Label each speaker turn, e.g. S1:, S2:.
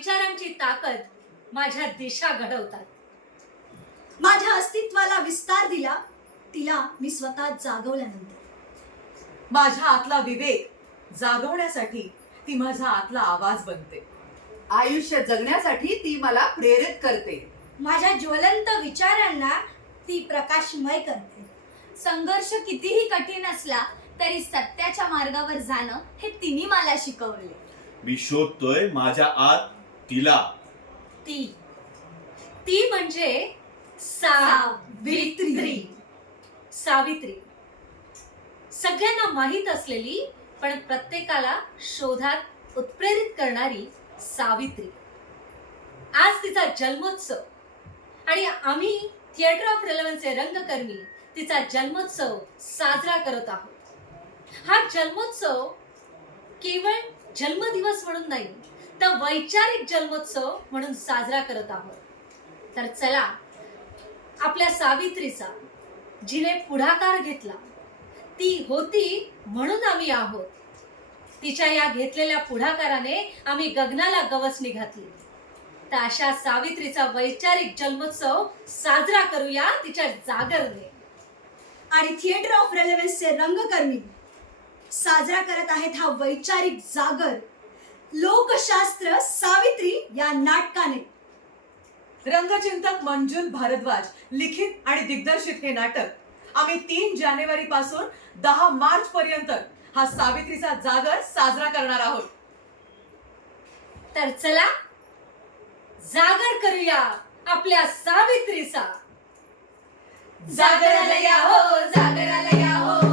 S1: विचारांची ताकद माझ्या दिशा घडवतात.
S2: माझ्या अस्तित्वाला विस्तार दिला तिला मी स्वतः जागवल्यानंतर.
S3: माझ्या आतला विवेक जागवण्यासाठी ती माझा आतला आवाज बनते.
S4: आयुष्य जगण्यासाठी ती मला प्रेरित करते.
S2: माझ्या ज्वलंत विचारांना ती प्रकाशमय करते.
S5: संघर्ष कितीही कठीण असला तरी सत्याच्या मार्गावर जाणं हे तिने मला शिकवले.
S6: मी शोधतोय माझ्या आत तिला.
S1: ती. ती म्हणजे सावित्री. सावित्री. सगळ्यांना माहीत असलेली पण प्रत्येकाला शोधात उत्प्रेरित करणारी सावित्री. आज तिचा जन्मोत्सव. आणि आम्ही थिएटर ऑफ रेलेव्हन्सचे रंगकर्मी तिचा जन्मोत्सव साजरा करत आहोत. हा जन्मोत्सव केवळ जन्मदिवस म्हणून नाही तर वैचारिक जन्मोत्सव म्हणून साजरा करत आहोत. तर चला आपल्या सावित्रीचा जिने पुढाकार घेतला. ती होती म्हणून आम्ही आहोत. तिच्या या घेतलेल्या पुढाकाराने आम्ही गगनाला गवसणी घातली. तर अशा सावित्रीचा वैचारिक जन्मोत्सव साजरा करूया तिच्या जागरने
S2: आणि थिएटर ऑफ रेलेव्हन्सचे रंगकर्मी साजरा करत आहेत हा वैचारिक जागर. लोकशास्त्र सावित्री या नाटकाने.
S3: रंगचिंतक मंजुल भारद्वाज लिखित आणि दिग्दर्शित हे नाटक आम्ही तीन जानेवारी पासून दहा मार्च पर्यंत हा सावित्रीचा जागर साजरा करणार आहोत.
S1: तर चला जागर करूया आपल्या सावित्रीचा.
S3: जागराला या हो, जागराला या हो,